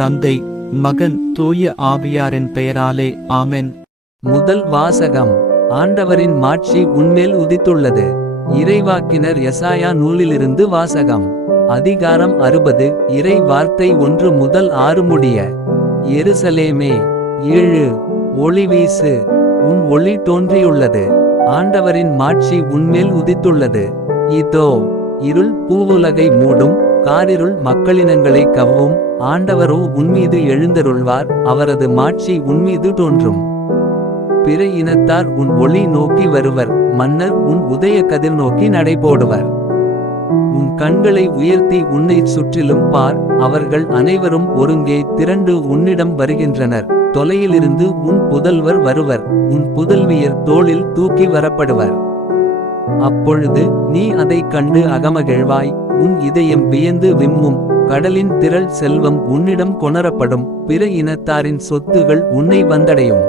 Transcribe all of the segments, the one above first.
தந்தை, மகன், தூய ஆவியாரின் பெயராலே ஆமென். முதல் வாசகம். ஆண்டவரின் மாட்சி உன்மேல் உதித்துள்ளது. இறைவாக்கினர் எசாயா நூலிலிருந்து வாசகம். அதிகாரம் 60. இறை வார்த்தை 1 முதல் 6 முடிய. எருசலேமே, எழு, ஒளி வீசு, உன் ஒளி தோன்றியுள்ளது. ஆண்டவரின் மாட்சி உன்மேல் உதித்துள்ளது. இதோ, இருள் பூவுலகை மூடும், காரிருள் மக்களினங்களை கவ்வும். ஆண்டவரோ உன்மீது எழுந்தருள்வார், அவரது மாட்சி உன்மீது தோன்றும். பிற இனத்தார் உன் ஒளி நோக்கி வருவர், மன்னர் உன் உதய கதிர் நோக்கி நடைபோடுவர். உன் கண்களை உயர்த்தி உன்னைச் சுற்றிலும் பார், அவர்கள் அனைவரும் ஒருங்கே திரண்டு உன்னிடம் வருகின்றனர். தொலையிலிருந்து உன் புதல்வர் வருவர், உன் புதல்வியர் தோளில் தூக்கி வரப்படுவர். அப்பொழுது நீ அதைக் கண்டு அகமகிழ்வாய், உன் இதயம் வியந்து விம்மும். கடலின் திரள் செல்வம் உன்னிடம் கொணரப்படும், பிற இனத்தாரின் சொத்துகள் உன்னை வந்தடையும்.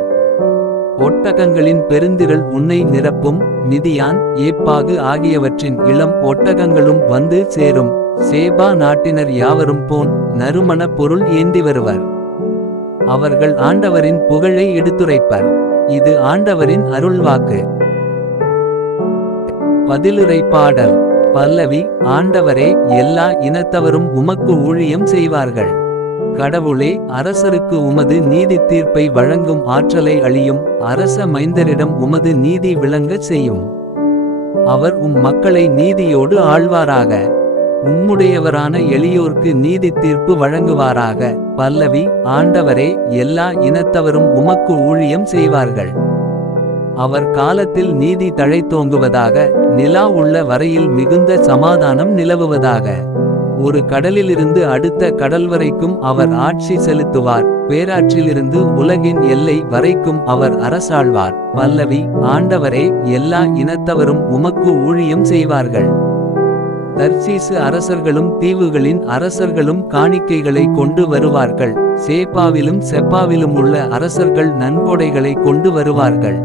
ஒட்டகங்களின் பெருந்திரள் உன்னை நிரப்பும், மிதியான், ஏப்பாகு ஆகியவற்றின் இளம் ஒட்டகங்களும் வந்து சேரும். சேபா நாட்டினர் யாவரும் போன் நறுமண பொருள் ஏந்தி வருவர். அவர்கள் ஆண்டவரின் புகழை எடுத்துரைப்பர். இது ஆண்டவரின் அருள்வாக்கு. பதிலுரை பாடல். பல்லவி. ஆண்டவரே, எல்லா இனத்தவரும் உமக்கு ஊழியம் செய்வார்கள். கடவுளே, அரசருக்கு உமது நீதி தீர்ப்பை வழங்கும் ஆற்றலை அளியும். அரச மைந்தரிடம் உமது நீதி விளங்கச் செய்யும். அவர் மக்களை நீதியோடு ஆள்வாராக. உம்முடையவரான எளியோர்க்கு நீதி தீர்ப்பு வழங்குவாராக. பல்லவி. ஆண்டவரே, எல்லா இனத்தவரும் உமக்கு ஊழியம் செய்வார்கள். அவர் காலத்தில் நீதி தழைத்தோங்குவதாக, நிலா உள்ள வரையில் மிகுந்த சமாதானம் நிலவுவதாக. ஒரு கடலிலிருந்து அடுத்த கடல் வரைக்கும் அவர் ஆட்சி செலுத்துவார். பேராற்றிலிருந்து உலகின் எல்லை வரைக்கும் அவர் அரசாழ்வார். பல்லவி. ஆண்டவரே, எல்லா இனத்தவரும் உமக்கு ஊழியம் செய்வார்கள். தர்சீசு அரசர்களும் தீவுகளின் அரசர்களும் காணிக்கைகளை கொண்டு வருவார்கள். சேப்பாவிலும் செப்பாவிலும் உள்ள அரசர்கள் நன்கொடைகளை கொண்டு வருவார்கள்.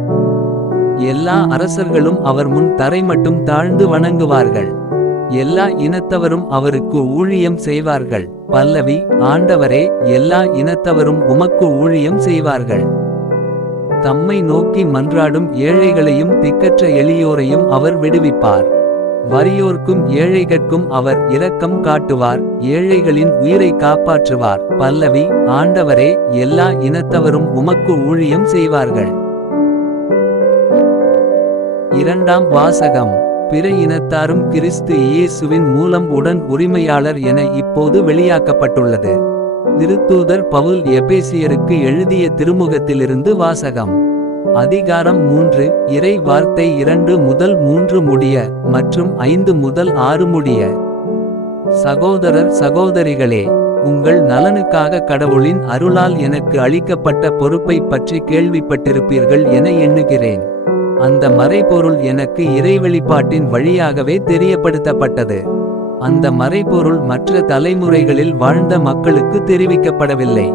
எல்லா அரசர்களும் அவர் முன் தரை மட்டும் தாழ்ந்து வணங்குவார்கள். எல்லா இனத்தவரும் அவருக்கு ஊழியம் செய்வார்கள். பல்லவி. ஆண்டவரே, எல்லா இனத்தவரும் உமக்கு ஊழியம் செய்வார்கள். தம்மை நோக்கி மன்றாடும் ஏழைகளையும் திக்கற்ற எளியோரையும் அவர் விடுவிப்பார். வறியோர்க்கும் ஏழைகட்கும் அவர் இரக்கம் காட்டுவார். ஏழைகளின் உயிரை காப்பாற்றுவார். பல்லவி. ஆண்டவரே, எல்லா இனத்தவரும் உமக்கு ஊழியம் செய்வார்கள். இரண்டாம் வாசகம். பிற இனத்தாரும் கிறிஸ்து இயேசுவின் மூலம் உடன் உரிமையாளர் என இப்போது வெளியாக்கப்பட்டுள்ளது. திருத்தூதர் பவுல் எபேசியருக்கு எழுதிய திருமுகத்திலிருந்து வாசகம். அதிகாரம் 3. இறை வார்த்தை 2 முதல் 3 முடிய மற்றும் 5 முதல் 6 முடிய. சகோதரர் சகோதரிகளே, உங்கள் நலனுக்காக கடவுளின் அருளால் எனக்கு அளிக்கப்பட்ட பொறுப்பை பற்றி கேள்விப்பட்டிருப்பீர்கள் என எண்ணுகிறேன். அந்த மறைபொருள் எனக்கு இறைவெளிப்பாட்டின் வழியாகவே தெரியப்படுத்தப்பட்டது. அந்த மறைபொருள் மற்ற தலைமுறைகளில் வாழ்ந்த மக்களுக்கு தெரிவிக்கப்படவில்லை.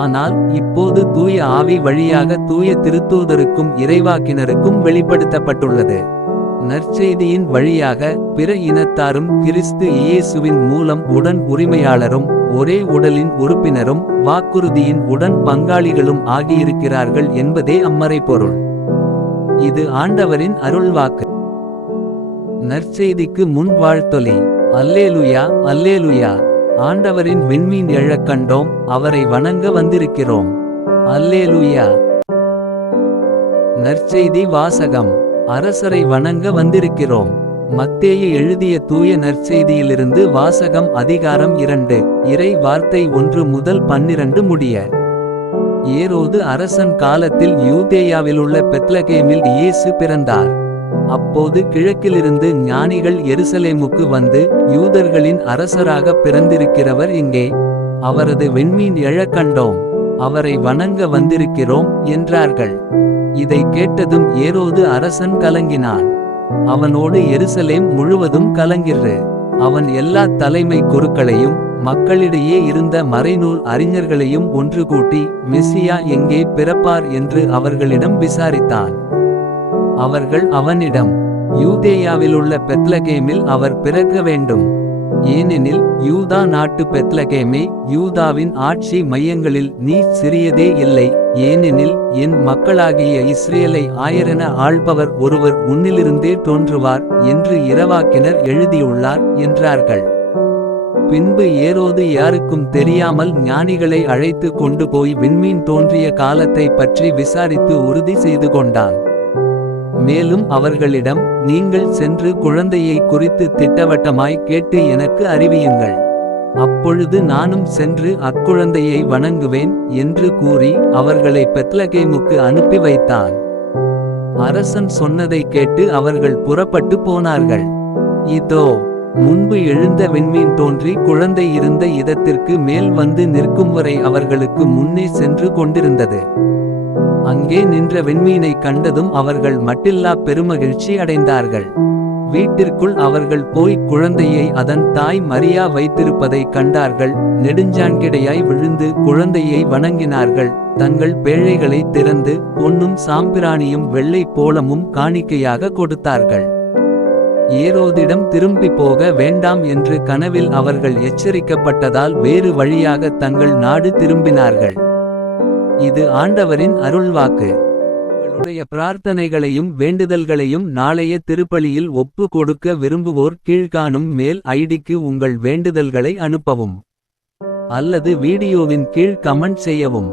ஆனால் இப்போது தூய ஆவி வழியாக தூய திருத்தூதருக்கும் இறைவாக்கினருக்கும் வெளிப்படுத்தப்பட்டுள்ளது. நற்செய்தியின் வழியாக பிற இனத்தாரும் கிறிஸ்து இயேசுவின் மூலம் உடன் உரிமையாளரும் ஒரே உடலின் உறுப்பினரும் வாக்குறுதியின் உடன் பங்காளிகளும் ஆகியிருக்கிறார்கள் என்பதே அம்மறைபொருள். இது ஆண்டவரின் அருள்வாக்கு. நற்செய்திக்கு முன் வாழ்த்தொலி. அல்லேலுயா, அல்லேலுயா. ஆண்டவரின் விண்மீன் எழக் கண்டோம், அவரை வணங்க வந்திருக்கிறோம். அல்லேலுயா. நற்செய்தி வாசகம். அரசரை வணங்க வந்திருக்கிறோம். மத்தேயு எழுதிய தூய நற்செய்தியிலிருந்து வாசகம். அதிகாரம் 2. இறை வார்த்தை 1 முதல் 12 முடிய. ஏரோது அரசன் காலத்தில் யூதேயாவிலுள்ள பெத்லகேமில் இயேசு பிறந்தார். அப்போது கிழக்கிலிருந்து ஞானிகள் எருசலேமுக்கு வந்து, யூதர்களின் அரசராக பிறந்திருக்கிறவர் இங்கே, அவரது விண்மீன் எழக் கண்டோம், அவரை வணங்க வந்திருக்கிறோம் என்றார்கள். இதை கேட்டதும் ஏரோது அரசன் கலங்கினான். அவனோடு எருசலேம் முழுவதும் கலங்கிற்று. அவன் எல்லா தலைமை குருக்களையும் மக்களிடையே இருந்த மறைநூல் அறிஞர்களையும் ஒன்று கூட்டி, மெசியா எங்கே பிறப்பார் என்று அவர்களிடம் விசாரித்தான். அவர்கள் அவனிடம், யூதேயாவிலுள்ள பெத்லகேமில் அவர் பிறக்க வேண்டும், ஏனெனில் யூதா நாட்டு பெத்லகேமே, யூதாவின் ஆட்சி மையங்களில் நீ சிறியதே இல்லை. ஏனெனில் என் மக்களாகிய இஸ்ரேலை ஆயரென ஆள்பவர் ஒருவர் உன்னிலிருந்தே தோன்றுவார் என்று இரவாக்கினர் எழுதியுள்ளார் என்றார்கள். பின்பு ஏரோது யாருக்கும் தெரியாமல் ஞானிகளை அழைத்து கொண்டு போய் விண்மீன் தோன்றிய காலத்தை பற்றி விசாரித்து உறுதி செய்து கொண்டான். மேலும் அவர்களிடம், நீங்கள் சென்று குழந்தையை குறித்து திட்டவட்டமாய் கேட்டு எனக்கு அறிவியுங்கள். அப்பொழுது நானும் சென்று அக்குழந்தையை வணங்குவேன் என்று கூறி அவர்களை பெத்லகேமுக்கு அனுப்பி வைத்தான். அரசன் சொன்னதை கேட்டு அவர்கள் புறப்பட்டு போனார்கள். இதோ, முன்பு எழுந்த விண்மீன் தோன்றி குழந்தை இருந்த இடத்திற்கு மேல் வந்து நிற்கும் வரை அவர்களுக்கு முன்னே சென்று கொண்டிருந்தது. அங்கே நின்ற விண்மீனை கண்டதும் அவர்கள் மட்டில்லா பெருமகிழ்ச்சி அடைந்தார்கள். வீட்டிற்குள் அவர்கள் போய் குழந்தையை அதன் தாய் மரியா வைத்திருப்பதை கண்டார்கள். நெடுஞ்சாண்கிடையாய் விழுந்து குழந்தையை வணங்கினார்கள். தங்கள் பேழைகளை திறந்து பொன்னும் சாம்பிராணியும் வெள்ளை போலமும் காணிக்கையாக கொடுத்தார்கள். ஏரோதிடம் திரும்பி போக வேண்டாம் என்று கனவில் அவர்கள் எச்சரிக்கப்பட்டதால் வேறு வழியாக தங்கள் நாடு திரும்பினார்கள். இது ஆண்டவரின் அருள்வாக்கு. உங்களுடைய பிரார்த்தனைகளையும் வேண்டுதல்களையும் நாளைய திருப்பலியில் ஒப்பு கொடுக்க விரும்புவோர் கீழ்காணும் மெயில் ஐடிக்கு உங்கள் வேண்டுதல்களை அனுப்பவும் அல்லது வீடியோவின் கீழ் கமெண்ட் செய்யவும்.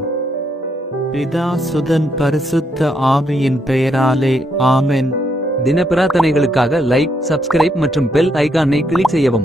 பிதா சுதன் பரிசுத்த ஆவியின் பெயராலே ஆமென். தின பிரார்த்தனைகளுக்காக லைக், சப்ஸ்கிரைப் மற்றும் பெல் ஐகானை கிளிக் செய்யவும்.